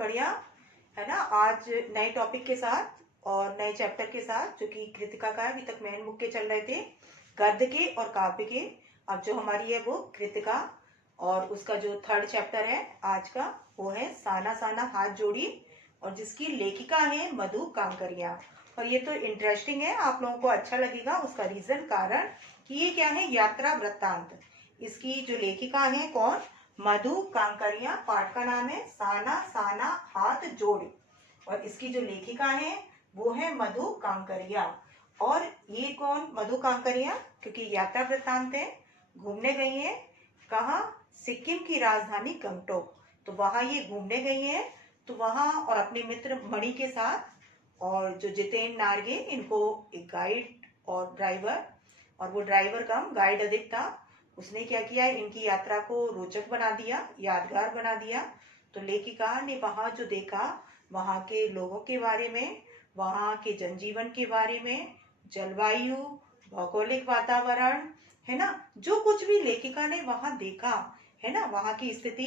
बढ़िया है ना। आज नए टॉपिक के साथ और नए चैप्टर के साथ, जो कि कृतिका का है। अभी तक मेन बुक के चल रहे थे गद्य के और काव्य के। अब जो हमारी है बुक कृतिका, और उसका जो थर्ड चैप्टर है आज का, वो है साना साना हाथ जोड़ी, और जिसकी लेखिका है मधु कांकरिया। और ये तो इंटरेस्टिंग है, आप लोगों को अच्छा लगेगा। उसका रीजन, कारण कि ये क्या है, यात्रा वृत्तांत। इसकी जो लेखिका है कौन, मधु कांकरिया। पाठ का नाम है साना साना हाथ जोड़, और इसकी जो लेखिका है वो है मधु कांकरिया। और ये कौन मधु कांकरिया, क्योंकि यात्रा वृत्तांत है, घूमने गई है कहाँ, सिक्किम की राजधानी गंगटोक। तो वहां ये घूमने गई है, तो वहां और अपने मित्र मणि के साथ, और जो जितेन नार्गे, इनको एक गाइड और ड्राइवर, और वो ड्राइवर कम गाइड अधिक था, उसने क्या किया, इनकी यात्रा को रोचक बना दिया, यादगार बना दिया। तो लेखिका ने वहां जो देखा, वहां के लोगों के बारे में, वहां के जनजीवन के बारे में, जलवायु, भौगोलिक वातावरण, है ना, जो कुछ भी लेखिका ने वहां देखा, है ना, वहां की स्थिति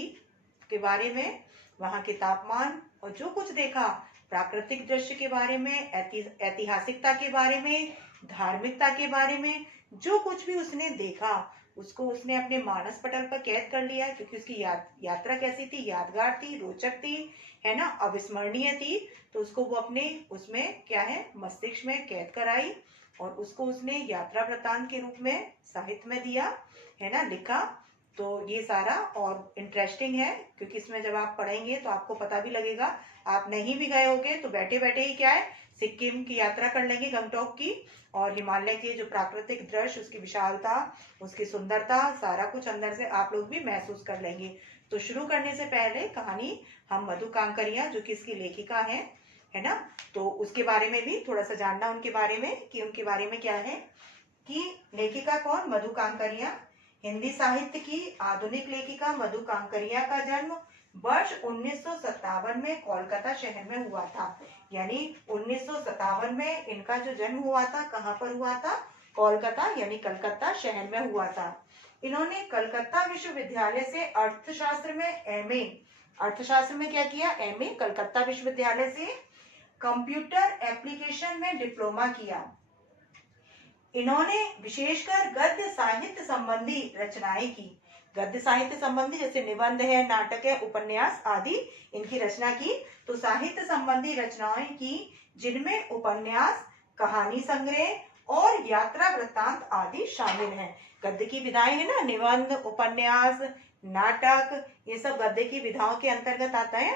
के बारे में, वहां के तापमान, और जो कुछ देखा, प्राकृतिक दृश्य के बारे में, ऐतिहासिकता के बारे में, धार्मिकता के बारे में, जो कुछ भी उसने देखा, उसको उसने अपने मानस पटल पर कैद कर लिया। क्योंकि उसकी यात्रा कैसी थी, यादगार थी, रोचक थी, है ना, अविस्मरणीय थी। तो उसको वो अपने उसमें क्या है, मस्तिष्क में कैद कराई, और उसको उसने यात्रा वृत्तांत के रूप में साहित्य में दिया, है ना, लिखा। तो ये सारा और इंटरेस्टिंग है, क्योंकि इसमें जब आप पढ़ेंगे तो आपको पता भी लगेगा। आप नहीं भी गए होगे तो बैठे बैठे ही क्या है, सिक्किम की यात्रा कर लेंगे, गंगटोक की, और हिमालय के जो प्राकृतिक दृश्य, उसकी विशालता, उसकी सुंदरता, सारा कुछ अंदर से आप लोग भी महसूस कर लेंगे। तो शुरू करने से पहले कहानी, हम मधु कांकरिया, जो कि इसकी लेखिका है ना, तो उसके बारे में भी थोड़ा सा जानना, उनके बारे में कि उनके बारे में क्या है, कि लेखिका कौन, मधु कांकरिया। हिंदी साहित्य की आधुनिक लेखिका मधु कांकरिया का जन्म वर्ष 1957 में कोलकाता शहर में हुआ था। यानी 1957 में इनका जो जन्म हुआ था, कहाँ पर हुआ था, कोलकाता यानी कलकत्ता शहर में हुआ था। इन्होंने कलकत्ता विश्वविद्यालय से अर्थशास्त्र में एमए, अर्थशास्त्र में क्या किया, एमए, कलकत्ता विश्वविद्यालय से कंप्यूटर एप्लीकेशन में डिप्लोमा किया। इन्होंने विशेषकर गद्य साहित्य संबंधी रचनाएं की। गद्य साहित्य संबंधी जैसे निबंध है, नाटक है, उपन्यास आदि, इनकी रचना की। तो साहित्य संबंधी रचनाएं की, जिनमें उपन्यास, कहानी संग्रह और यात्रा वृत्तांत आदि शामिल हैं। गद्य की विधाएं है ना, निबंध, उपन्यास, नाटक, ये सब गद्य की विधाओं के अंतर्गत आता है।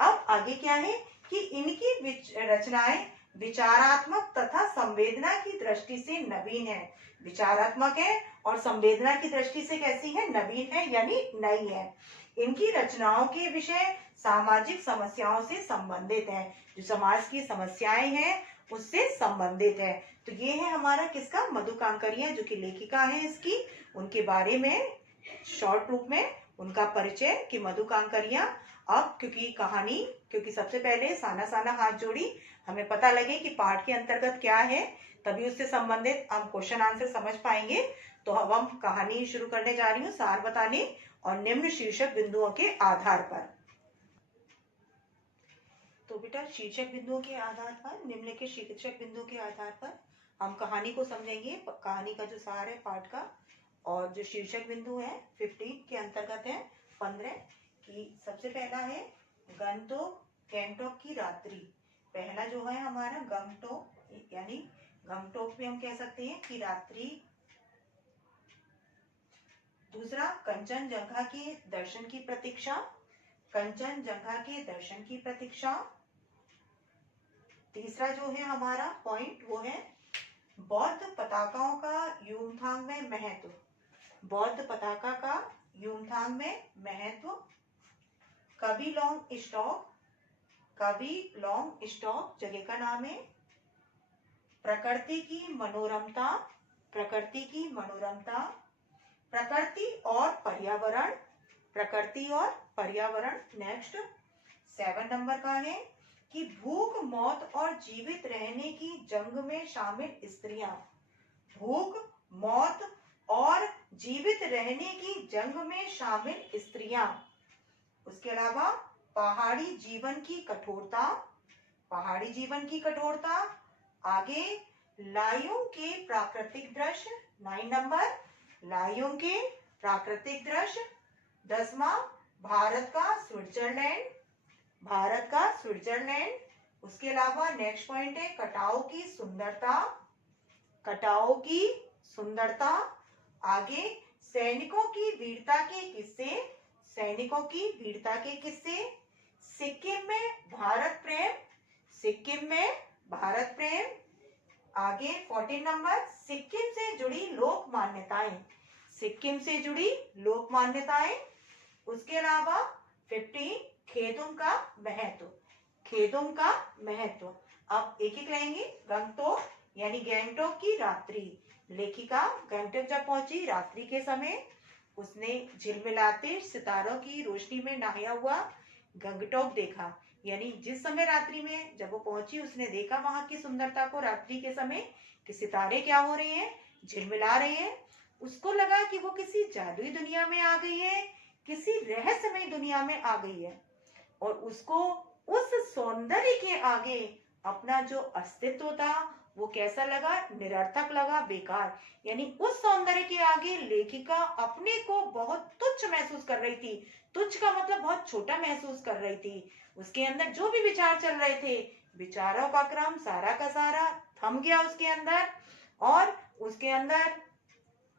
अब आगे क्या है कि इनकी रचनाएं विचारात्मक तथा संवेदना की दृष्टि से नवीन है। विचारात्मक है और संवेदना की दृष्टि से कैसी है, नवीन है, यानी नई है। इनकी रचनाओं के विषय सामाजिक समस्याओं से संबंधित है, जो समाज की समस्याएं हैं उससे संबंधित है। तो ये है हमारा किसका, मधु कांकरिया, जो कि लेखिका है इसकी। उनके बारे में शॉर्ट रूप में उनका परिचय कि मधु कांकरिया। अब क्योंकि सबसे पहले साना साना हाथ जोड़ी हमें पता लगे कि पाठ के अंतर्गत क्या है, तभी उससे संबंधित हम क्वेश्चन आंसर समझ पाएंगे। तो अब हम कहानी शुरू करने जा रही हूँ, सार बताने और निम्न शीर्षक बिंदुओं के आधार पर। तो बेटा, शीर्षक बिंदुओं के आधार पर, निम्नलिखित शीर्षक बिंदुओं के आधार पर हम कहानी को समझेंगे। कहानी का जो सार है पाठ का, और जो शीर्षक बिंदु है 15 के अंतर्गत है 15 की। सबसे पहला है गंगटोक की रात्रि। पहला जो है हमारा गंगटोक, यानी गंगटोक में हम कह सकते हैं कि रात्रि। दूसरा, कंचनजंगा के दर्शन की प्रतीक्षा, कंचनजंगा के दर्शन की प्रतीक्षा। तीसरा जो है हमारा पॉइंट, वो है बौद्ध पताकाओं का युमथांग में महत्व, बौद्ध पताका का युमथांग में महत्व। कवि लॉन्ग स्टॉक जगह का नाम है। प्रकृति की मनोरमता, प्रकृति की मनोरमता। प्रकृति और पर्यावरण, प्रकृति और पर्यावरण। नेक्स्ट 7 नंबर का है कि भूख, मौत और जीवित रहने की जंग में शामिल स्त्रियां, भूख, मौत और जीवित रहने की जंग में शामिल स्त्रियां। उसके अलावा पहाड़ी जीवन की कठोरता, पहाड़ी जीवन की कठोरता। आगे लायों के प्राकृतिक दृश्य, 9 नंबर, लायों के प्राकृतिक दृश्य। 10वां भारत का स्विट्जरलैंड, भारत का स्विट्जरलैंड। उसके अलावा नेक्स्ट पॉइंट है कटाव की सुंदरता, कटाव की सुंदरता। आगे सैनिकों की वीरता के किस्से, सैनिकों की वीरता के किस्से। सिक्किम में भारत प्रेम, सिक्किम में भारत प्रेम। आगे 14 नंबर सिक्किम से जुड़ी लोक मान्यताएं, सिक्किम से जुड़ी लोक मान्यताएं। उसके अलावा 15 खेदुम का महत्व, खेदुम का महत्व। अब एक एक लेंगे। गंगटोक यानी गैंगटोक की रात्रि। लेखिका गैंगटोक जब पहुंची रात्रि के समय, उसने झिलमिलाते सितारों की रोशनी में नहाया हुआ गंगटोक देखा। यानी जिस समय रात्रि में जब वो पहुंची उसने देखा वहां की सुंदरता को रात्रि के समय कि सितारे क्या हो रहे हैं, झिलमिला रहे हैं। उसको लगा कि वो किसी जादुई दुनिया में आ गई है, किसी रहस्यमय दुनिया में आ गई है। और उसको उस सौंदर्य के आगे अपना जो अस्तित्व था वो कैसा लगा, निरर्थक लगा, बेकार। यानी उस सौंदर्य के आगे लेखिका अपने को बहुत तुच्छ महसूस कर रही थी। तुच्छ का मतलब बहुत छोटा महसूस कर रही थी। उसके अंदर जो भी विचार चल रहे थे, विचारों का क्रम सारा का सारा थम गया उसके अंदर। और उसके अंदर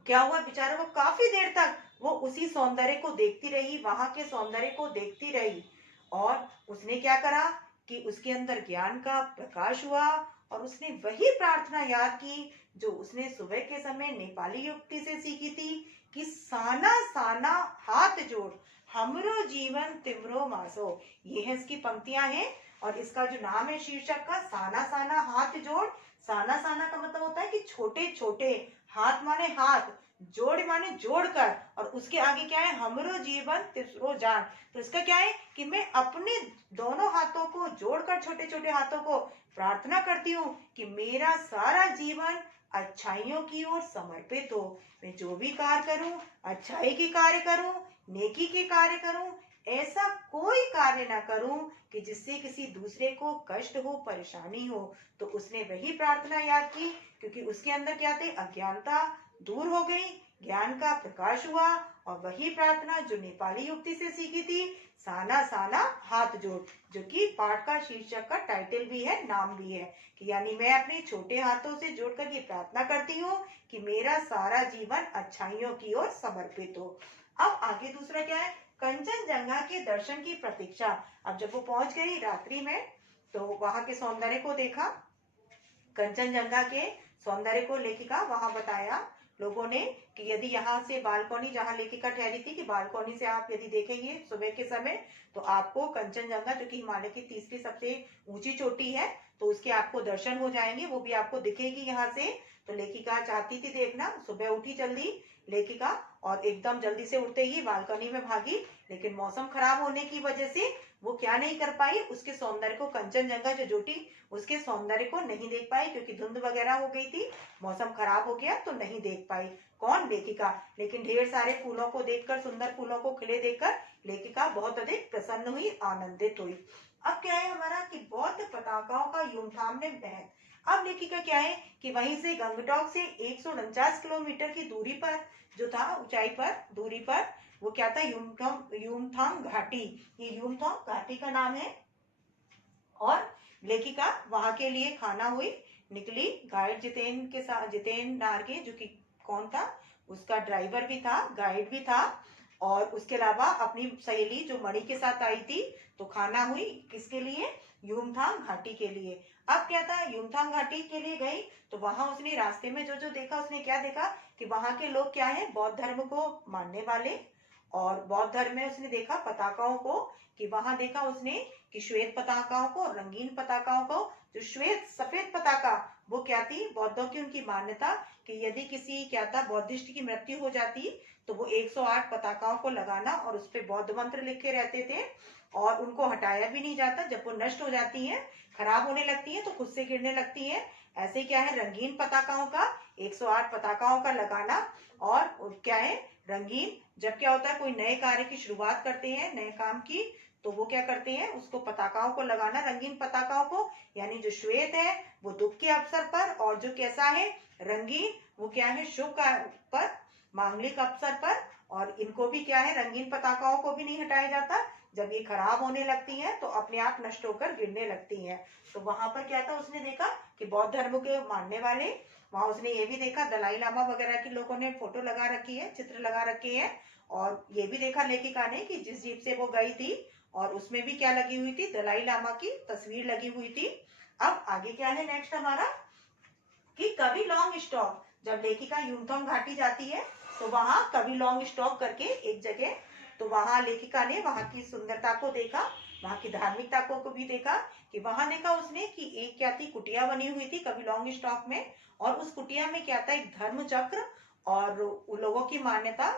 क्या हुआ, विचारों को काफी देर तक वो उसी सौंदर्य को देखती रही, वहां के सौंदर्य को देखती रही। और उसने क्या करा कि उसके अंदर ज्ञान का प्रकाश हुआ और उसने वही प्रार्थना याद की जो उसने सुबह के समय नेपाली युक्ति से सीखी थी कि साना साना हाथ जोड़ हमरो जीवन तिमरो मासो। ये है इसकी पंक्तियां हैं। और इसका जो नाम है शीर्षक का, साना साना हाथ जोड़। साना साना का मतलब होता है कि छोटे छोटे, हाथ माने हाथ, जोड़ माने जोड़कर, और उसके आगे क्या है, हमरो जीवन तिसरो जान। तो इसका क्या है कि मैं अपने दोनों हाथों को जोड़कर, छोटे छोटे हाथों को प्रार्थना करती हूँ कि मेरा सारा जीवन अच्छाइयों की ओर समर्पित हो। मैं जो भी कार्य करूं, अच्छाई के कार्य करूं, नेकी के कार्य करूं, ऐसा कोई कार्य ना करूं कि जिससे किसी दूसरे को कष्ट हो, परेशानी हो। तो उसने वही प्रार्थना याद की क्योंकि उसके अंदर क्या थे, अज्ञानता दूर हो गई, ज्ञान का प्रकाश हुआ। और वही प्रार्थना जो नेपाली युक्ति से सीखी थी, साना साना हाथ जोड़, जो कि पाठ का शीर्षक का टाइटल भी है, नाम भी है कि यानी मैं अपने छोटे हाथों से जोड़कर ये प्रार्थना करती हूँ कि मेरा सारा जीवन अच्छाइयों की ओर समर्पित हो। अब आगे दूसरा क्या है, कंचनजंगा के दर्शन की प्रतीक्षा। अब जब वो पहुंच गई रात्रि में तो वहां के सौंदर्य को देखा, कंचनजंगा के सौंदर्य को लेखिका वहां बताया लोगों ने कि यदि यहाँ से बालकोनी, जहाँ लेखिका ठहरी थी कि बालकोनी से आप यदि देखेंगे सुबह के समय तो आपको कंचनजंगा, जो कि हिमालय की तीसरी सबसे ऊंची चोटी है, तो उसके आपको दर्शन हो जाएंगे, वो भी आपको दिखेगी यहाँ से। तो लेखिका चाहती थी देखना। सुबह उठी जल्दी लेखिका और एकदम जल्दी से उठते ही बालकनी में भागी, लेकिन मौसम खराब होने की वजह से वो क्या नहीं कर पाई, उसके सौंदर्य को, कंचनजंगा जो चोटी, उसके सौंदर्य को नहीं देख पाई क्योंकि धुंध वगैरह हो गई थी, मौसम खराब हो गया तो नहीं देख पाई। कौन, लेखिका। लेकिन ढेर सारे फूलों को देखकर, सुंदर फूलों को खिले देखकर लेखिका बहुत अधिक प्रसन्न हुई, आनंदित हुई। अब क्या है हमारा कि बौद्ध पताकाओं का यूमथाम में महल। अब लेखिका क्या है कि वहीं से गंगटोक से 149 किलोमीटर की दूरी पर जो था, ऊंचाई पर, दूरी पर, वो क्या था, यूमथांग घाटी। ये यूमथांग घाटी का नाम है। और लेखिका वहां के लिए खाना हुई निकली, गाइड जितेन के साथ, जितेन नारगे जो कि कौन था, उसका ड्राइवर भी था, गाइड भी था। और उसके अलावा अपनी सहेली जो मणि के साथ आई थी, तो खाना हुई किसके लिए, यूमथांग घाटी के लिए। अब क्या था, यूमथांग घाटी के लिए गई तो वहां उसने रास्ते में जो जो देखा, उसने क्या देखा कि वहां के लोग क्या है, बौद्ध धर्म को मानने वाले। और बौद्ध धर्म में उसने देखा पताकाओं को, कि वहां देखा उसने कि श्वेत पताकाओं को, रंगीन पताकाओं को। जो श्वेत सफेद पताका वो क्या थी, बौद्धों की उनकी मान्यता कि यदि किसी क्या था बौद्धिस्ट की मृत्यु हो जाती तो वो 108 पताकाओं को लगाना और उस पे बौद्ध मंत्र लिखे रहते थे और उनको हटाया भी नहीं जाता। जब वो नष्ट हो जाती हैं, खराब होने लगती हैं तो खुद से गिरने लगती हैं। ऐसे क्या है, रंगीन पताकाओं का, 108 पताकाओं का लगाना। और क्या है, रंगीन, जब क्या होता है कोई नए कार्य की शुरुआत करते हैं, नए काम की, तो वो क्या करते हैं, उसको पताकाओं को लगाना, रंगीन पताकाओं को, यानी जो श्वेत है वो दुख के अवसर पर, और जो कैसा है रंगीन, वो क्या है शुभ पर, मांगलिक अवसर पर। और इनको भी क्या है, रंगीन पताकाओं को भी नहीं हटाया जाता, जब ये खराब होने लगती हैं तो अपने आप नष्ट होकर गिरने लगती हैं। तो वहां पर क्या था, उसने देखा कि बौद्ध धर्म के मानने वाले, वहां उसने ये भी देखा दलाई लामा वगैरह के लोगों ने फोटो लगा रखी है, चित्र लगा रखे हैं, और ये भी देखा लेखिका ने कि जिस जीप से वो गई थी और उसमें भी क्या लगी हुई थी, दलाई लामा की तस्वीर लगी हुई थी। अब आगे क्या है नेक्स्ट हमारा, कि कवि लॉन्ग स्टॉप, जब लेखिका युमथांग घाटी जाती है तो वहां कवि लॉन्ग स्टॉप करके एक जगह, तो वहां लेखिका ने वहां की सुंदरता को देखा, वहां की धार्मिकता को भी देखा, कि वहां देखा उसने कि एक क्या थी, कुटिया बनी हुई थी कवि लॉन्ग स्टॉप में, और उस कुटिया में क्या था, एक धर्म चक्र, और उन लोगों की मान्यता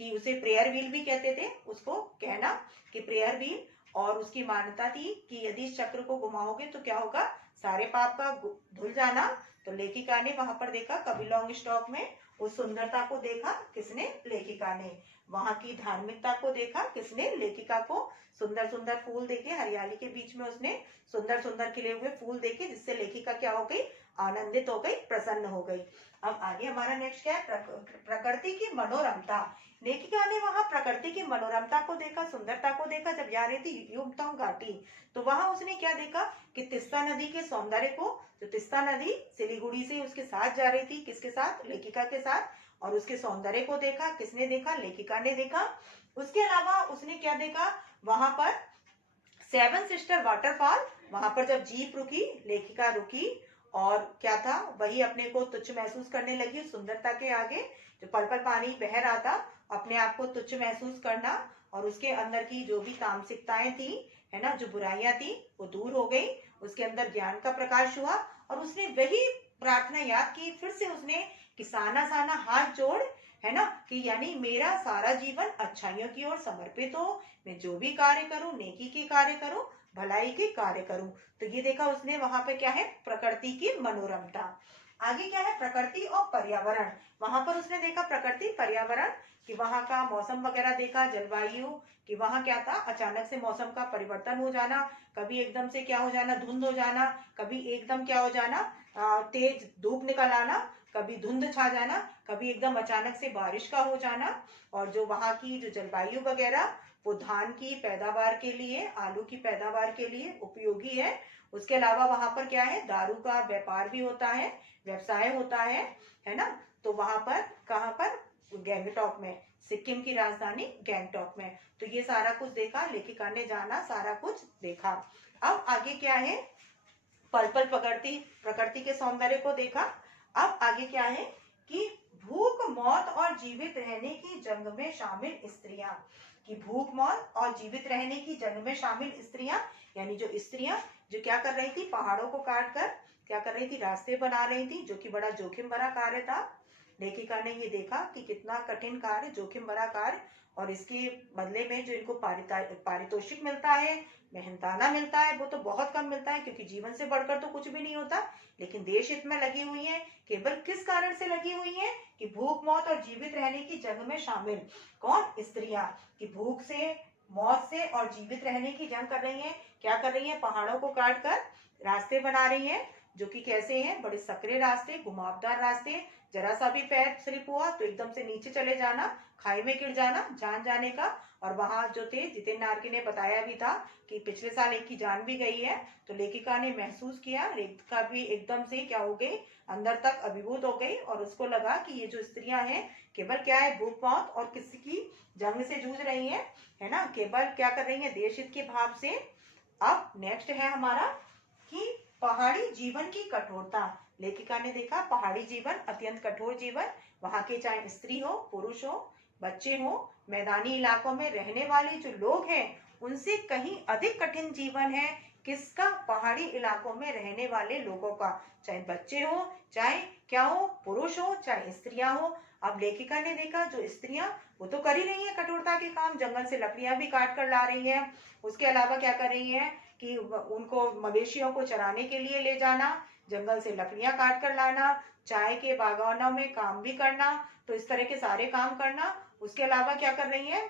कि उसे प्रेयर व्हील भी कहते थे, उसको कहना कि प्रेयर व्हील, और उसकी मान्यता थी कि यदि इस चक्र को घुमाओगे तो क्या होगा, सारे पाप का धुल जाना। तो लेखिका ने वहां पर देखा कवि लॉन्ग स्टॉप में, उस सुंदरता को देखा किसने, लेखिका ने, वहां की धार्मिकता को देखा किसने, लेखिका को, सुंदर सुंदर फूल देखे, हरियाली के बीच में उसने सुंदर सुंदर खिले हुए फूल देखे, जिससे लेखिका क्या हो गई, आनंदित हो गई, प्रसन्न हो गई। अब आगे हमारा नेक्स्ट क्या है, प्रकृति की मनोरमता। लेखिका ने वहां प्रकृति की मनोरमता को देखा, सुंदरता को देखा, जब जा रही थी युमथांग घाटी, तो वहां उसने क्या देखा कि तीस्ता नदी के सौंदर्य को, जो तीस्ता नदी सिलीगुड़ी से उसके साथ जा रही थी, किसके साथ, लेखिका के साथ, और उसके सौंदर्य को देखा, किसने देखा, लेखिका ने देखा। उसके अलावा उसने क्या देखा, वहां पर सेवन सिस्टर वाटरफॉल, वहां पर जब जीप रुकी, लेखिका रुकी, और क्या था, वही अपने को तुच्छ महसूस करने लगी उस सुंदरता के आगे, जो पल पल पानी बह रहा था, अपने आप को तुच्छ महसूस करना, और उसके अंदर की जो भी तामसिकताएं थी, है ना, जो बुराइयां थी, वो दूर हो गई, उसके अंदर ज्ञान का प्रकाश हुआ, और उसने वही प्रार्थना याद की, फिर से उसने किसाना साना हाथ जोड़, है ना, कि यानी मेरा सारा जीवन अच्छाइयों की ओर समर्पित हो, मैं जो भी कार्य करूं नेकी के कार्य करूं, भलाई के कार्य करूं। तो ये देखा उसने वहां पे क्या है, प्रकृति की मनोरमता। आगे क्या है, प्रकृति और पर्यावरण, वहां पर उसने देखा प्रकृति पर्यावरण, कि वहां का मौसम वगैरह देखा, जलवायु, कि वहां क्या था, अचानक से मौसम का परिवर्तन हो जाना, कभी एकदम से क्या हो जाना, धुंध हो जाना, कभी एकदम क्या हो जाना, तेज धूप निकल आना, कभी धुंध छा जाना, कभी एकदम अचानक से बारिश का हो जाना। और जो वहां की जो जलवायु वगैरह, वो धान की पैदावार के लिए, आलू की पैदावार के लिए उपयोगी है। उसके अलावा वहां पर क्या है, दारू का व्यापार भी होता है, व्यवसाय होता है ना। तो वहां पर, कहाँ पर, गैंगटॉक में, सिक्किम की राजधानी गैंगटॉक में। तो ये सारा कुछ देखा, लेखिका ने जाना, सारा कुछ देखा। अब आगे क्या है, पल पल प्रकृति प्रकृति के सौंदर्य को देखा। अब आगे क्या है, कि भूख मौत और जीवित रहने की जंग में शामिल स्त्रियां, कि भूख मौत और जीवित रहने की जंग में शामिल स्त्रियां, यानी जो स्त्रियां जो क्या कर रही थी, पहाड़ों को काट कर क्या कर रही थी, रास्ते बना रही थी, जो कि बड़ा जोखिम भरा कार्य था। लेखिका ने ये देखा कि कितना कठिन कार्य, जोखिम भरा कार्य, और इसके बदले में जो इनको पारितोषिक मिलता है, मेहनताना मिलता है, वो तो बहुत कम मिलता है, क्योंकि जीवन से बढ़कर तो कुछ भी नहीं होता। लेकिन देश हित में लगी हुई है, केवल किस कारण से लगी हुई है, कि भूख मौत और जीवित रहने की जंग में शामिल, कौन, स्त्रियां, कि भूख से, मौत से और जीवित रहने की जंग कर रही हैं। क्या कर रही हैं, पहाड़ों को काट कर रास्ते बना रही हैं, जो कि कैसे हैं, बड़े सकरे रास्ते, घुमावदार रास्ते, जरा सा भी पैर स्लिप हुआ तो एकदम से नीचे चले जाना, खाई में गिर जाना, जान जाने का। और वहां जो थे, जितेन नारकी ने बताया भी था कि पिछले साल एक की जान भी गई है। तो लेखिका ने महसूस किया, लेखिका भी एकदम से क्या हो गई, अंदर तक अभिभूत हो गई, और उसको लगा कि ये जो स्त्रियां हैं, केवल क्या है, भूख मौत और किसी की जंग से जूझ रही हैं, है ना, केवल क्या कर रही हैं, देश हित के भाव से। अब नेक्स्ट है हमारा, कि पहाड़ी जीवन की कठोरता। लेखिका ने देखा पहाड़ी जीवन अत्यंत कठोर जीवन, वहां के चाहे स्त्री हो, पुरुष हो, बच्चे हो, मैदानी इलाकों में रहने वाले जो लोग हैं, उनसे कहीं अधिक कठिन जीवन है किसका, पहाड़ी इलाकों में रहने वाले लोगों का, चाहे बच्चे हो, चाहे क्या हो, पुरुष हो, चाहे स्त्रियां हो। अब लेखिका ने देखा जो स्त्रियां, वो तो कर ही रही है कठोरता के काम, जंगल से लकड़ियां भी काट कर ला रही हैं। उसके अलावा क्या कर रही है, कि उनको मवेशियों को चराने के लिए ले जाना, जंगल से लकड़ियां काट कर लाना, चाय के बागानों में काम भी करना, तो इस तरह के सारे काम करना। उसके अलावा क्या कर रही है,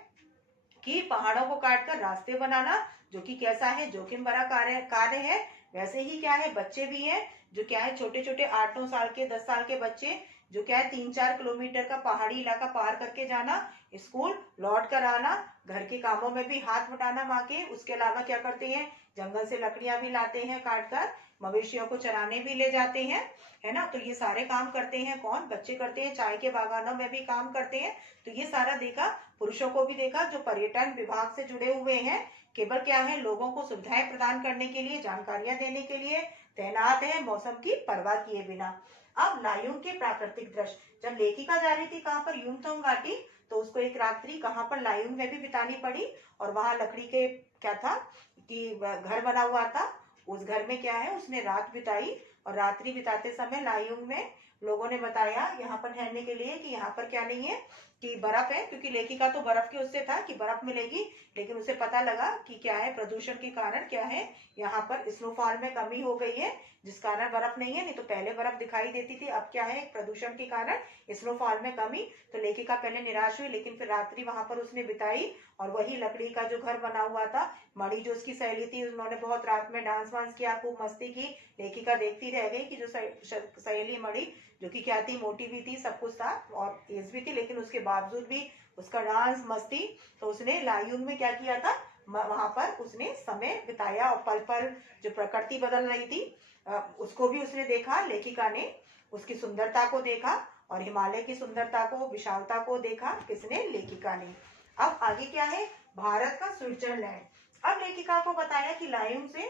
कि पहाड़ों को काटकर रास्ते बनाना, जो कि कैसा है, जोखिम भरा कार्य कार्य है। वैसे ही क्या है, बच्चे भी हैं जो क्या है, छोटे छोटे 8-9 साल के, 10 साल के बच्चे जो क्या है 3-4 किलोमीटर का पहाड़ी इलाका पार करके जाना, स्कूल लौट कर आना, घर के कामों में भी हाथ बटाना माँ के। उसके अलावा क्या करते हैं, जंगल से लकड़ियां भी लाते हैं काट कर, मवेशियों को चराने भी ले जाते हैं, है ना। तो ये सारे काम करते हैं कौन, बच्चे करते हैं। चाय के बागानों में भी काम करते हैं। तो ये सारा देखा, पुरुषों को भी देखा जो पर्यटन विभाग से जुड़े हुए हैं, केवल क्या है, लोगों को सुविधाएं प्रदान करने के लिए, जानकारियां देने के लिए तैनात है, मौसम की परवाह किए बिना। अब लायुंग के प्राकृतिक दृश्य, जब लेखिका जा रही थी कहाँ पर, युमथांग घाटी, तो उसको एक रात्रि कहाँ पर, लायुंग में भी बितानी पड़ी। और वहां लकड़ी के क्या था कि घर बना हुआ था, उस घर में क्या है, उसने रात बिताई। और रात्रि बिताते समय लायुंग में लोगों ने बताया यहाँ पर ठहरने के लिए कि यहाँ पर क्या नहीं है, कि बर्फ है, क्योंकि लेखिका तो बर्फ के उससे था कि बर्फ मिलेगी, लेकिन उसे पता लगा कि क्या है, प्रदूषण के कारण क्या है, यहाँ पर स्नोफॉल में कमी हो गई है, जिस कारण बर्फ नहीं है। नहीं तो पहले बर्फ दिखाई देती थी, अब क्या है, प्रदूषण के कारण स्नोफॉल में कमी। तो लेखिका पहले निराश हुई, लेकिन फिर रात्रि वहां पर उसने बिताई। और वही लकड़ी का जो घर बना हुआ था, मणि जो उसकी सहेली थी, उन्होंने बहुत रात में डांस वांस किया, खूब मस्ती की। लेखिका देखती रह गई कि जो सहेली मणि, जो कि क्या थी, मोटी भी थी, सब कुछ था और तेज भी थी, लेकिन उसके बावजूद भी उसका डांस मस्ती। तो उसने लायुंग में क्या किया था, वहां पर उसने समय बिताया। और पल पल जो प्रकृति बदल रही थी उसको भी उसने देखा, लेखिका ने उसकी सुंदरता को देखा, और हिमालय की सुंदरता को, विशालता को देखा, किसने, लेखिका ने। अब आगे क्या है, भारत का स्विट्जरलैंड। अब लेखिका को बताया कि लायुंग से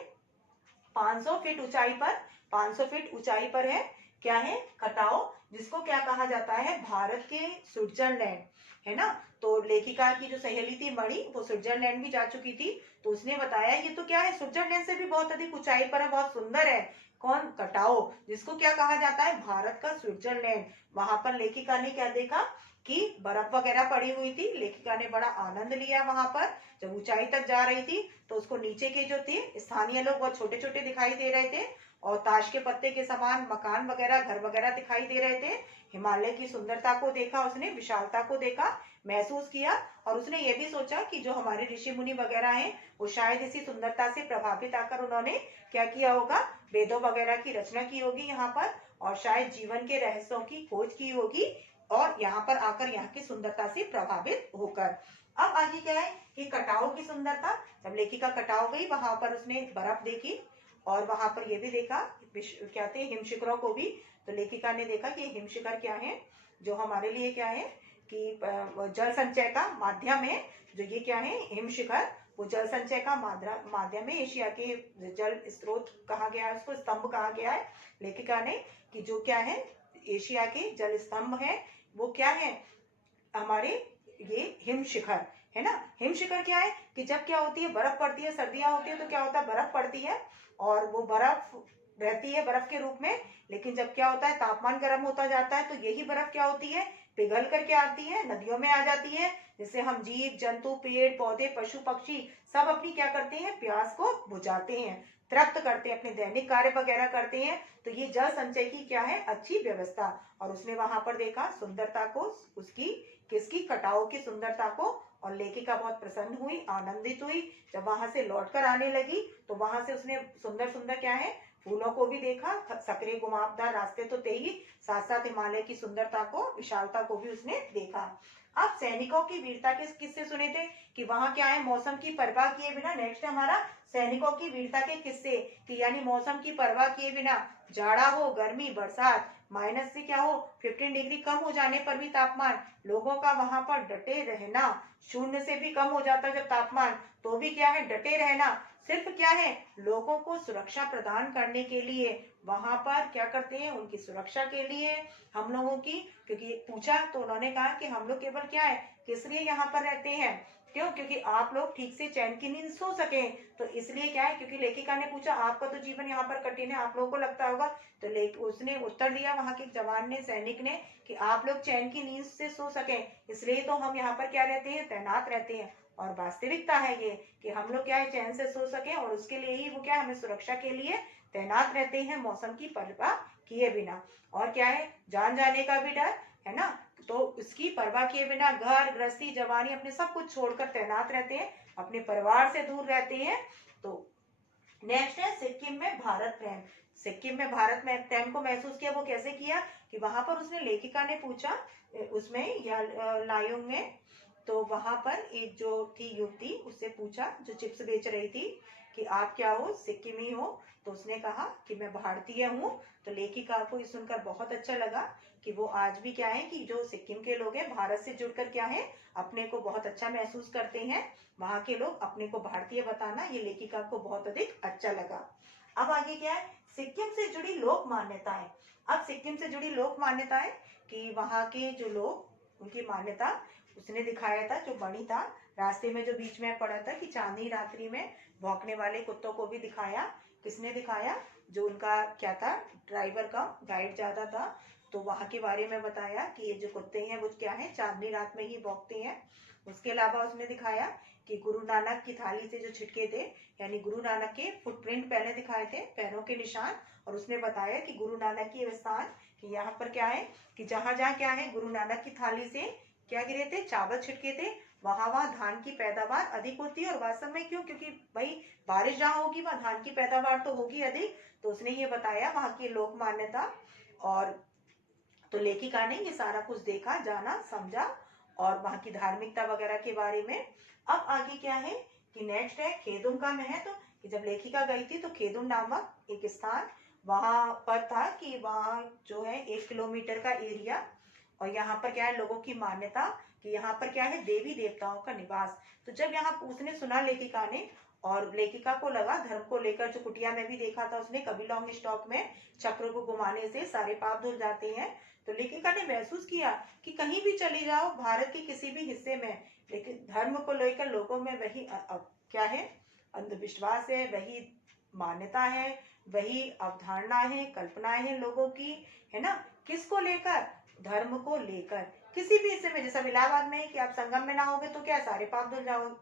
500 फीट ऊंचाई पर, 500 फीट ऊंचाई पर है क्या है, कटाओ, जिसको क्या कहा जाता है, भारत के स्विट्जरलैंड, है ना। तो लेखिका की जो सहेली थी मणि, वो स्विट्जरलैंड भी जा चुकी थी। तो उसने बताया ये तो क्या है, स्विट्जरलैंड से भी बहुत अधिक ऊंचाई पर है, बहुत सुंदर है। कौन, कटाओ, जिसको क्या कहा जाता है, भारत का स्विट्जरलैंड। वहां पर लेखिका ने क्या देखा कि बर्फ वगैरह पड़ी हुई थी। लेखिका ने बड़ा आनंद लिया वहां पर। जब ऊंचाई तक जा रही थी तो उसको नीचे के जो थे स्थानीय लोग बहुत छोटे छोटे दिखाई दे रहे थे, और ताश के पत्ते के समान मकान वगैरह, घर वगैरह दिखाई दे रहे थे। हिमालय की सुंदरता को देखा उसने, विशालता को देखा, महसूस किया। और उसने ये भी सोचा कि जो हमारे ऋषि मुनि वगैरह हैं, वो शायद इसी सुंदरता से प्रभावित आकर उन्होंने क्या किया होगा, वेदों वगैरह की रचना की होगी यहाँ पर, और शायद जीवन के रहस्यों की खोज की होगी, और यहाँ पर आकर यहाँ की सुंदरता से प्रभावित होकर। अब आगे क्या है कि कटाव की सुंदरता। जब लेखिका कटाव गई, वहां पर उसने बर्फ देखी, और वहां पर ये भी देखा क्या थे, हिमशिखरों को भी। तो लेखिका ने देखा कि हिमशिखर क्या है, जो हमारे लिए क्या है कि जल संचय का माध्यम है। जो ये क्या है, हिमशिखर, वो जल संचय का माध्यम है। एशिया के जल स्रोत कहा गया है, उसको स्तंभ कहा गया है लेखिका ने, कि जो क्या है, एशिया के जल स्तंभ है, वो क्या है, हमारे ये हिम शिखर, है ना। हिम शिखर क्या है कि जब क्या होती है, बर्फ पड़ती है, सर्दियां होती है तो क्या होता है, बर्फ पड़ती है, और वो बर्फ रहती है बर्फ के रूप में। लेकिन जब क्या होता है, तापमान गर्म होता जाता है, तो यही बर्फ क्या होती है, पिघल करके आती है, नदियों में आ जाती है, जिससे हम जीव जंतु, पेड़ पौधे, पशु पक्षी सब अपनी क्या करते हैं, प्यास को बुझाते हैं, तृप्त करते हैं, अपने दैनिक कार्य वगैरह करते हैं। तो ये जल संचय की क्या है, अच्छी व्यवस्था। और उसने वहां पर देखा सुंदरता को, उसकी किसकी, कटाओ की सुंदरता को। और लेखिका बहुत प्रसन्न हुई, आनंदित हुई। जब वहां से लौटकर आने लगी तो वहां से उसने सुंदर सुंदर क्या है, फूलों को भी देखा, सकरे घुमावदार रास्ते तो थे ही, साथ साथ हिमालय की सुंदरता को, विशालता को भी उसने देखा। अब सैनिकों की वीरता के किस्से सुने थे कि वहां क्या है, मौसम की परवाह किए बिना। नेक्स्ट हमारा सैनिकों की वीरता के किस्से, कि यानी मौसम की परवाह किए बिना, जाड़ा हो, गर्मी, बरसात, माइनस से क्या हो 15 डिग्री कम हो जाने पर भी तापमान, लोगों का वहां पर डटे रहना। शून्य से भी कम हो जाता जब तापमान, तो भी क्या है, डटे रहना। सिर्फ क्या है, लोगों को सुरक्षा प्रदान करने के लिए वहां पर क्या करते हैं, उनकी सुरक्षा के लिए हम लोगों की। क्योंकि पूछा तो उन्होंने कहा कि हम लोग केवल क्या है, किस लिए यहाँ पर रहते हैं, क्यों, क्योंकि आप लोग ठीक से चैन की नींद सो सके। तो इसलिए क्या है, क्योंकि लेखिका ने पूछा आपका तो जीवन यहाँ पर कठिन है, आप लोगों को लगता होगा। तो उसने उत्तर दिया वहां के जवान ने, सैनिक ने, कि आप लोग चैन की नींद से सो सके, इसलिए तो हम यहाँ पर क्या रहते हैं, तैनात रहते हैं। और वास्तविकता है ये कि हम लोग क्या है, चैन से सो सके, और उसके लिए ही वो क्या है, हमें सुरक्षा के लिए तैनात रहते हैं, मौसम की परवाह किए बिना। और क्या है, जान जाने का भी डर, है ना। तो उसकी परवाह किए बिना घर गृहस्थी जवानी अपने सब कुछ छोड़कर तैनात रहते हैं, अपने परिवार से दूर रहते हैं। तो नेक्स्ट है सिक्किम में भारत प्रेम। सिक्किम में भारत में प्रेम को महसूस किया, वो कैसे किया कि वहां पर उसने लेखिका ने पूछा उसमें या लायोंग में, तो वहां पर एक जो थी युवती उससे पूछा जो चिप्स बेच रही थी कि आप क्या हो, सिक्किमी हो? तो उसने कहा कि मैं भारतीय हूँ। तो लेखिका को ये सुनकर बहुत अच्छा लगा कि वो आज भी क्या है कि जो सिक्किम के लोग हैं भारत से जुड़कर क्या है अपने को बहुत अच्छा महसूस करते हैं। वहां के लोग अपने को भारतीय बताना ये लेखिका को बहुत अधिक अच्छा लगा। अब आगे क्या है, सिक्किम से जुड़ी लोक मान्यताएं। अब सिक्किम से जुड़ी लोक मान्यताएं कि वहां के जो लोग उनकी मान्यता उसने दिखाया था, जो बड़ी था रास्ते में जो बीच में पड़ा था कि चांदनी रात्रि में भौंकने वाले कुत्तों को भी दिखाया। किसने दिखाया? जो उनका क्या था, ड्राइवर का गाइड ज्यादा था, तो वहां के बारे में बताया कि ये जो कुत्ते हैं वो क्या है चांदनी रात में ही भौंकते हैं। उसके अलावा उसने दिखाया कि गुरु नानक की थाली से जो छिटके थे, यानी गुरु नानक के फुटप्रिंट पहले दिखाए थे, पैरों के निशान। और उसने बताया कि गुरु नानक की स्थान कि यहाँ पर क्या है कि जहां जहां क्या है गुरु नानक की थाली से क्या गिरे थे, चावल छिटके थे, वहां वहां धान की पैदावार अधिक होती है। और वास्तव में क्यों? क्योंकि भाई बारिश जहां होगी वहां धान की पैदावार तो होगी अधिक। तो उसने ये बताया वहां की लोक मान्यता। और तो लेखिका ने ये सारा कुछ देखा, जाना, समझा और वहां की धार्मिकता वगैरह के बारे में। अब आगे क्या है कि नेक्स्ट है खेदुम का महत्व। कि जब लेखिका गई थी तो खेदुम नामक एक स्थान वहां पर था कि वहां जो है 1 किलोमीटर का एरिया, और यहाँ पर क्या है लोगों की मान्यता कि यहाँ पर क्या है देवी देवताओं का निवास। तो जब यहाँ उसने सुना लेखिका ने, और लेखिका को लगा धर्म को लेकर, जो कुटिया में भी देखा था उसने कभी लॉन्ग स्टॉक में चक्र को घुमाने से सारे पाप धुल जाते हैं। तो लेखिका ने महसूस किया कि कहीं भी चली जाओ भारत के किसी भी हिस्से में, लेकिन धर्म को लेकर लोगों में वही क्या है अंधविश्वास है, वही मान्यता है, वही अवधारणा है, कल्पनाएं हैं लोगों की, है ना? किसको लेकर? धर्म को लेकर। किसी भी हिस्से में, जैसा इलाहाबाद में कि आप संगम में ना होगे तो क्या सारे पाप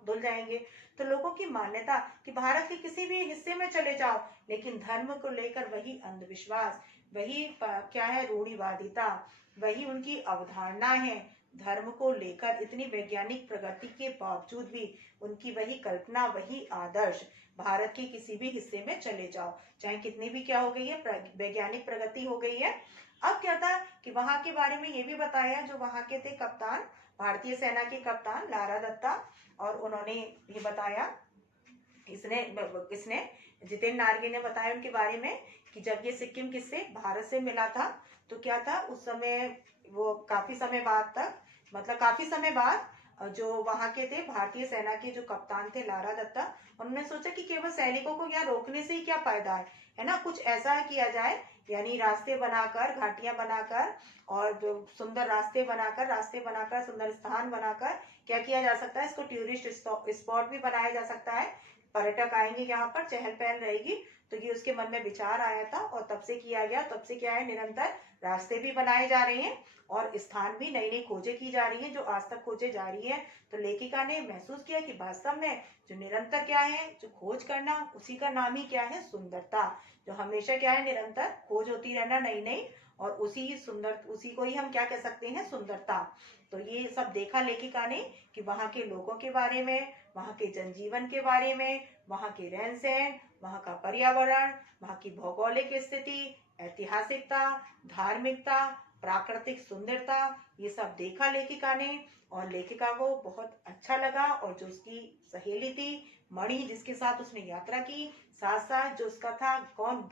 धुल जाएंगे। तो लोगों की मान्यता कि भारत के किसी भी हिस्से में चले जाओ, लेकिन धर्म को लेकर वही अंधविश्वास, वही क्या है रूढ़िवादिता, वही उनकी अवधारणा है। धर्म को लेकर इतनी वैज्ञानिक प्रगति के बावजूद भी उनकी वही कल्पना, वही आदर्श। भारत के किसी भी हिस्से में चले जाओ, चाहे कितनी भी क्या हो गई है वैज्ञानिक प्रगति हो गई है। अब क्या था कि वहां के बारे में ये भी बताया, जो वहां के थे कप्तान, भारतीय सेना के कप्तान लारा दत्ता, और उन्होंने ये बताया, इसने इसने जितेंद्र नार्गे ने बताया उनके बारे में कि जब ये सिक्किम किससे भारत से मिला था तो क्या था उस समय, वो काफी समय बाद तक, मतलब काफी समय बाद जो वहां के थे भारतीय सेना के जो कप्तान थे लारा दत्ता, उन्होंने सोचा कि केवल सैनिकों को यहाँ रोकने से ही क्या फायदा है ना, कुछ ऐसा किया जाए, यानी रास्ते बनाकर, घाटियां बनाकर और जो सुंदर रास्ते बनाकर सुंदर स्थान बनाकर क्या किया जा सकता है, इसको टूरिस्ट स्पॉट भी बनाया जा सकता है। पर्यटक आएंगे यहाँ पर, चहल पहल रहेगी। तो ये उसके मन में विचार आया था और तब से किया गया। तब से क्या है निरंतर रास्ते भी बनाए जा रहे हैं और स्थान भी नई नई खोजें की जा रही हैं, जो आज तक खोजें जारी है। तो लेखिका ने महसूस किया कि वास्तव में जो निरंतर क्या है, जो खोज करना, उसी का नाम ही क्या है सुंदरता। जो हमेशा क्या है निरंतर खोज होती रहना नई नई, और उसी को ही हम क्या कह सकते हैं सुंदरता। तो ये सब देखा लेखिका ने कि वहां के लोगों के बारे में, वहां के जनजीवन के बारे में, वहां के रहन सहन, वहां का पर्यावरण, वहां की भौगोलिक स्थिति, ऐतिहासिकता, धार्मिकता, प्राकृतिक सुंदरता, ये सब देखा लेखिका ने। और लेखिका को बहुत अच्छा लगा। और जो उसकी सहेली थी मणि, जिसके साथ उसने यात्रा की, साथ साथ जो उसका था कौन,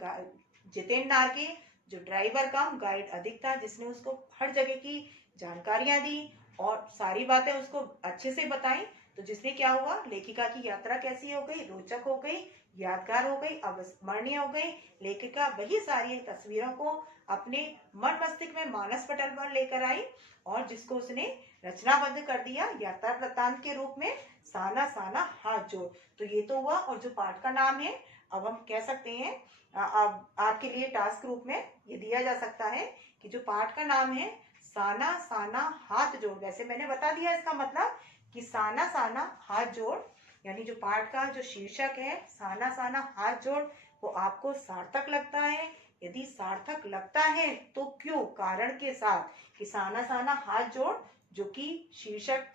जितेंद्र नार्गे, जो ड्राइवर कम गाइड अधिक था, जिसने उसको हर जगह की जानकारियां दी और सारी बातें उसको अच्छे से बताई। तो जिसने क्या हुआ, लेखिका की यात्रा कैसी हो गई, रोचक हो गई, यादगार हो गई, अविस्मरणीय हो गई। लेखिका वही सारी तस्वीरों को अपने मन मस्तिष्क में मानस पटल पर लेकर आई और जिसको उसने रचनाबद्ध कर दिया यात्रा वृत्तांत के रूप में, साना साना हाथ जोड़। तो ये तो हुआ। और जो पाठ का नाम है, अब हम कह सकते हैं अब आपके लिए टास्क रूप में ये दिया जा सकता है कि जो पाठ का नाम है साना साना हाथ जोड़। वैसे मैंने बता दिया इसका मतलब कि साना साना हाथ जोड़, यानी जो पाठ का जो शीर्षक है साना साना हाथ जोड़, वो आपको सार्थक लगता है यदि सार्थक लगता है तो क्यों, कारण के साथ कि साना साना हाथ जोड़, जो कि शीर्षक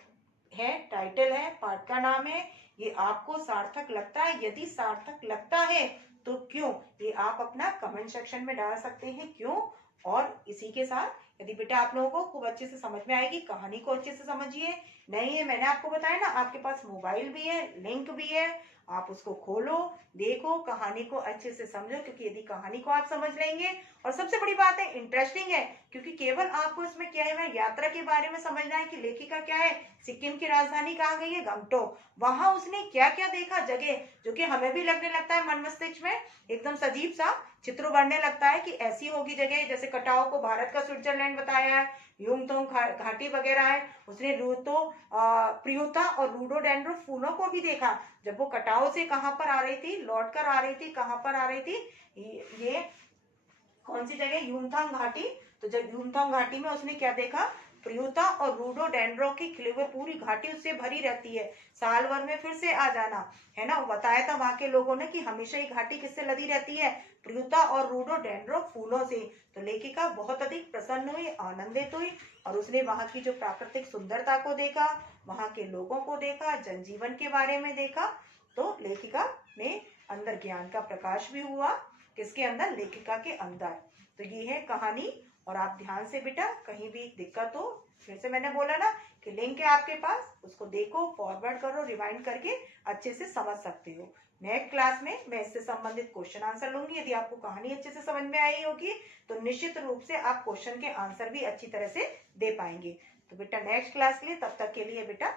है, टाइटल है, पाठ का नाम है। ये आपको सार्थक लगता है? यदि सार्थक लगता है तो क्यों, ये आप अपना कमेंट सेक्शन में डाल सकते हैं क्यों। और इसी के साथ यदि बेटा आप लोगों को खूब अच्छे से समझ में आएगी, कहानी को अच्छे से समझिए। नहीं है, मैंने आपको बताया ना, आपके पास मोबाइल भी है, लिंक भी है, आप उसको खोलो, देखो, कहानी को अच्छे से समझो, क्योंकि यदि कहानी को आप समझ लेंगे, और सबसे बड़ी बात है इंटरेस्टिंग है, क्योंकि केवल आपको इसमें क्या है, यात्रा के बारे में समझना है कि लेखिका क्या है, सिक्किम की राजधानी कहाँ गई है, गंगटोक, वहां उसने क्या क्या देखा, जगह जो कि हमें भी लगने लगता है मन मस्तिष्क में एकदम सजीव सा चित्र बनने लगता है कि ऐसी होगी जगह। जैसे कटाओ को भारत का स्विट्जरलैंड बताया है, युमथोंग घाटी वगैरह है। उसने रूतो प्रियुता और रूडोडेंड्रो फूलों को भी देखा, जब वो कटाओ से कहां पर आ रही थी, लौट कर आ रही थी, कहां पर आ रही थी, ये कौन सी जगह, यूमथांग घाटी। तो जब यूमथांग घाटी में उसने क्या देखा, प्रियुता और रूडोडेंड्रो की खिले हुए पूरी घाटी उससे भरी रहती है, साल भर में फिर से आ जाना है ना। बताया था वहां के लोगों ने कि हमेशा ही घाटी किससे लदी रहती है, प्रियुता और रूडोडेंड्रो फूलों से। तो लेखिका बहुत अधिक प्रसन्न हुई, आनंदित हुई, और उसने वहां की जो प्राकृतिक सुंदरता को देखा, वहां के लोगों को देखा, जनजीवन के बारे में देखा। तो लेखिका ने अंदर ज्ञान का प्रकाश भी हुआ, किसके अंदर, लेखिका के अंदर। तो ये है कहानी। और आप ध्यान से बेटा, कहीं भी दिक्कत हो, फिर से मैंने बोला ना कि लिंक है आपके पास, उसको देखो, फॉरवर्ड करो, रिवाइंड करके अच्छे से समझ सकते हो। नेक्स्ट क्लास में मैं इससे संबंधित क्वेश्चन आंसर लूंगी। यदि आपको कहानी अच्छे से समझ में आई होगी तो निश्चित रूप से आप क्वेश्चन के आंसर भी अच्छी तरह से दे पाएंगे। तो बेटा नेक्स्ट क्लास के लिए, तब तक के लिए बेटा